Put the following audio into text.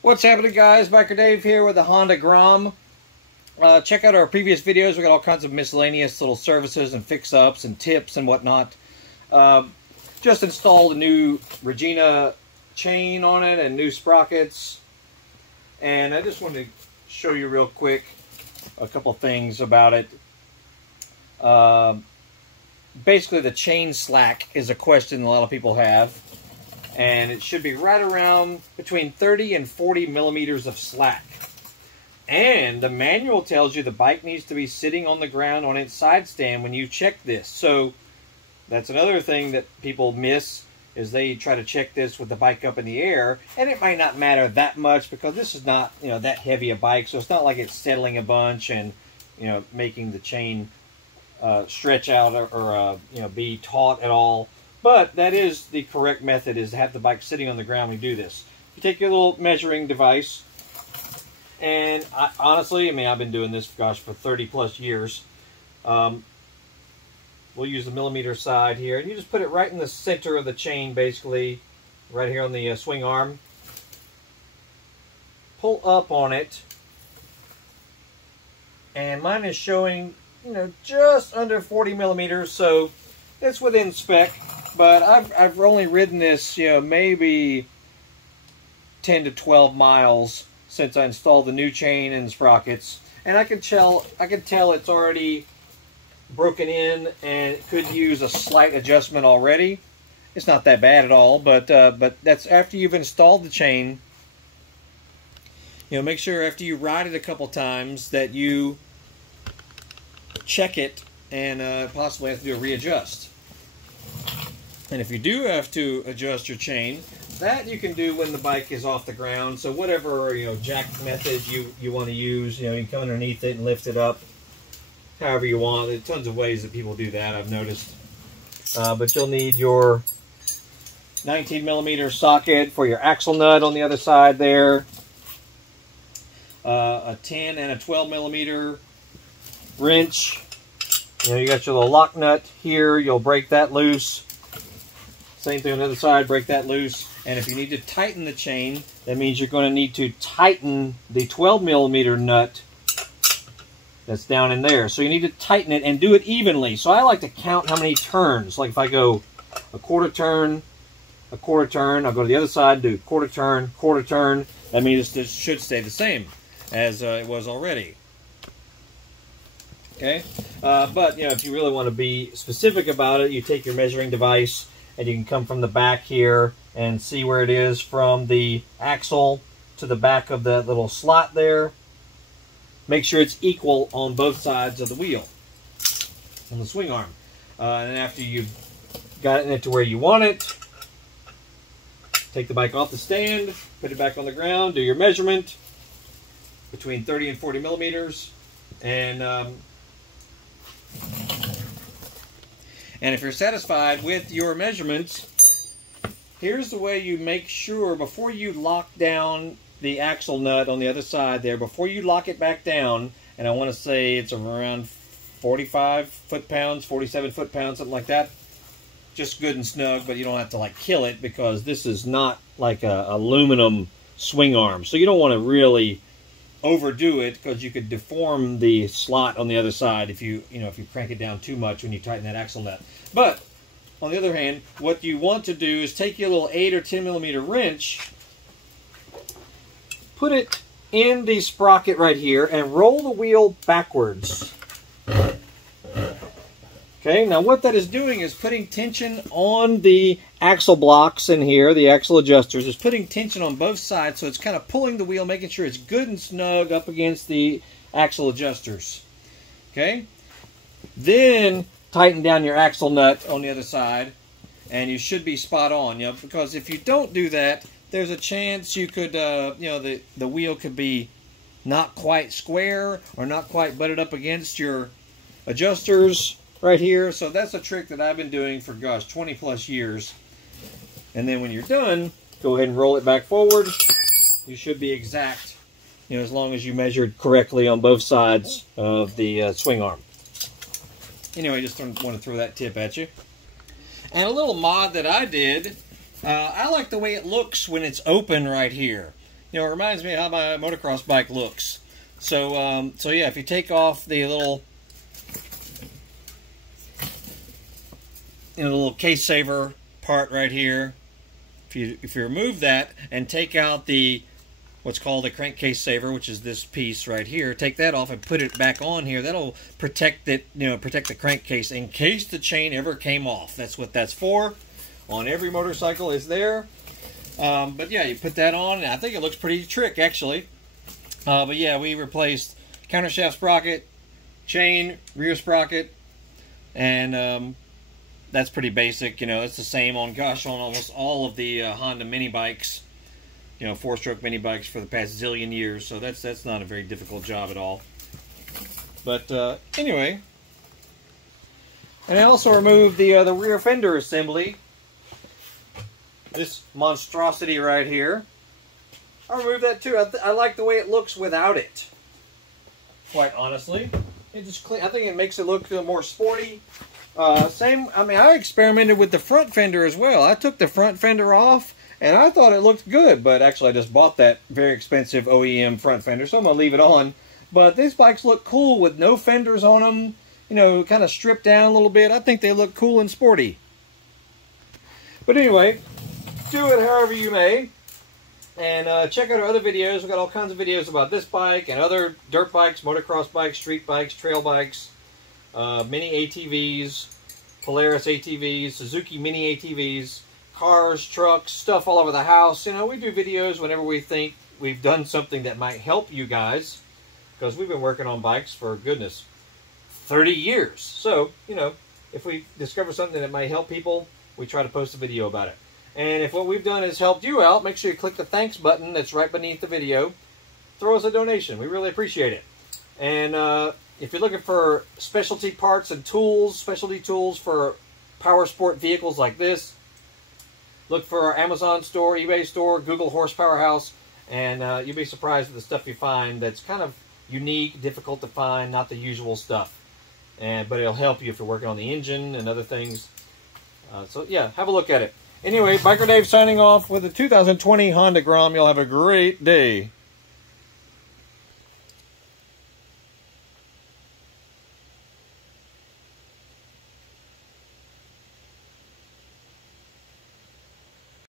What's happening, guys? Biker Dave here with the Honda Grom. Check out our previous videos. We got all kinds of miscellaneous little services and fix-ups and tips and whatnot. Just installed a new Regina chain on it and new sprockets. And I just wanted to show you real quick a couple things about it. Basically, the chain slack is a question a lot of people have. And it should be right around between 30 and 40 millimeters of slack. And the manual tells you the bike needs to be sitting on the ground on its side stand when you check this. So that's another thing that people miss, is they try to check this with the bike up in the air, and it might not matter that much because this is not, that heavy a bike, so it's not like it's settling a bunch and, making the chain stretch out or be taut at all. But that is the correct method, is to have the bike sitting on the ground when you do this. You take your little measuring device, and honestly, I've been doing this, for 30 plus years. We'll use the millimeter side here, and you just put it right in the center of the chain, basically, right here on the swing arm. Pull up on it, and mine is showing, just under 40 millimeters, so it's within spec. But I've only ridden this, maybe 10 to 12 miles since I installed the new chain and the sprockets, and I can tell it's already broken in and it could use a slight adjustment already. It's not that bad at all, but that's after you've installed the chain. Make sure after you ride it a couple times that you check it and possibly have to do a readjust. And if you do have to adjust your chain, that you can do when the bike is off the ground. So whatever, jack method you want to use, you can come underneath it and lift it up however you want. There's tons of ways that people do that, I've noticed. But you'll need your 19 millimeter socket for your axle nut on the other side there. A 10 and a 12 millimeter wrench. You got your little lock nut here. You'll break that loose. Same thing on the other side, break that loose. And if you need to tighten the chain, that means you're going to need to tighten the 12 millimeter nut that's down in there. So you need to tighten it and do it evenly. So I like to count how many turns. Like if I go a quarter turn, I'll go to the other side, do quarter turn. That means this should stay the same as it was already. Okay? But, if you really want to be specific about it, you take your measuring device, and you can come from the back here and see where it is from the axle to the back of that little slot there. Make sure it's equal on both sides of the wheel, on the swing arm. And after you've gotten it to where you want it, take the bike off the stand, put it back on the ground, do your measurement between 30 and 40 millimeters, and if you're satisfied with your measurements, here's the way you make sure, before you lock down the axle nut on the other side there, before you lock it back down, and I want to say it's around 45 foot-pounds, 47 foot-pounds, something like that. Just good and snug, but you don't have to kill it, because this is not like a aluminum swing arm. So you don't want to really overdo it, because you could deform the slot on the other side if you crank it down too much when you tighten that axle nut. But on the other hand, what you want to do is take your little 8 or 10 millimeter wrench, put it in the sprocket right here, and roll the wheel backwards. Okay, now what that is doing is putting tension on the axle blocks in here, the axle adjusters. It's putting tension on both sides, so it's kind of pulling the wheel, making sure it's good and snug up against the axle adjusters. Okay? Then tighten down your axle nut on the other side, and you should be spot on. Because if you don't do that, there's a chance you could, the wheel could be not quite square or not quite butted up against your adjusters right here. So that's a trick that I've been doing for, 20 plus years. And then when you're done, go ahead and roll it back forward. You should be exact, as long as you measured correctly on both sides of the swing arm. Anyway, just want to throw that tip at you. And a little mod that I did, I like the way it looks when it's open right here. you know, it reminds me of how my motocross bike looks. So, so yeah, if you take off the little, you know, the little case saver part right here, if you remove that and take out the what's called a crankcase saver, which is this piece right here, take that off and put it back on here. That'll protect it, you know, protect the crankcase in case the chain ever came off. That's what that's for. On every motorcycle is there. But yeah, you put that on, and I think it looks pretty trick actually. But yeah, we replaced countershaft sprocket, chain, rear sprocket, and that's pretty basic. You know, it's the same on, gosh, on almost all of the Honda mini bikes, you know, 4-stroke mini bikes for the past zillion years. So that's not a very difficult job at all. But anyway, and I also removed the rear fender assembly. This monstrosity right here, I removed that too. I like the way it looks without it. Quite honestly, it just I think it makes it look more sporty. I mean, I experimented with the front fender as well. I took the front fender off, and I thought it looked good, but actually I just bought that very expensive OEM front fender, so I'm going to leave it on. But these bikes look cool with no fenders on them, you know, kind of stripped down a little bit. I think they look cool and sporty. But anyway, do it however you may. And check out our other videos. We've got all kinds of videos about this bike and other dirt bikes, motocross bikes, street bikes, trail bikes, mini ATVs, Polaris ATVs, Suzuki mini ATVs, cars, trucks, stuff all over the house. You know, we do videos whenever we think we've done something that might help you guys, because we've been working on bikes for, goodness, 30 years. So, you know, if we discover something that might help people, we try to post a video about it. And if what we've done has helped you out, make sure you click the thanks button that's right beneath the video. Throw us a donation. We really appreciate it. And if you're looking for specialty parts and tools, specialty tools for power sport vehicles like this, look for our Amazon store, eBay store, Google Horsepower House, and you'll be surprised at the stuff you find that's kind of unique, difficult to find, not the usual stuff. But it'll help you if you're working on the engine and other things. So yeah, have a look at it. Anyway, Biker Dave signing off with the 2020 Honda Grom. You'll have a great day.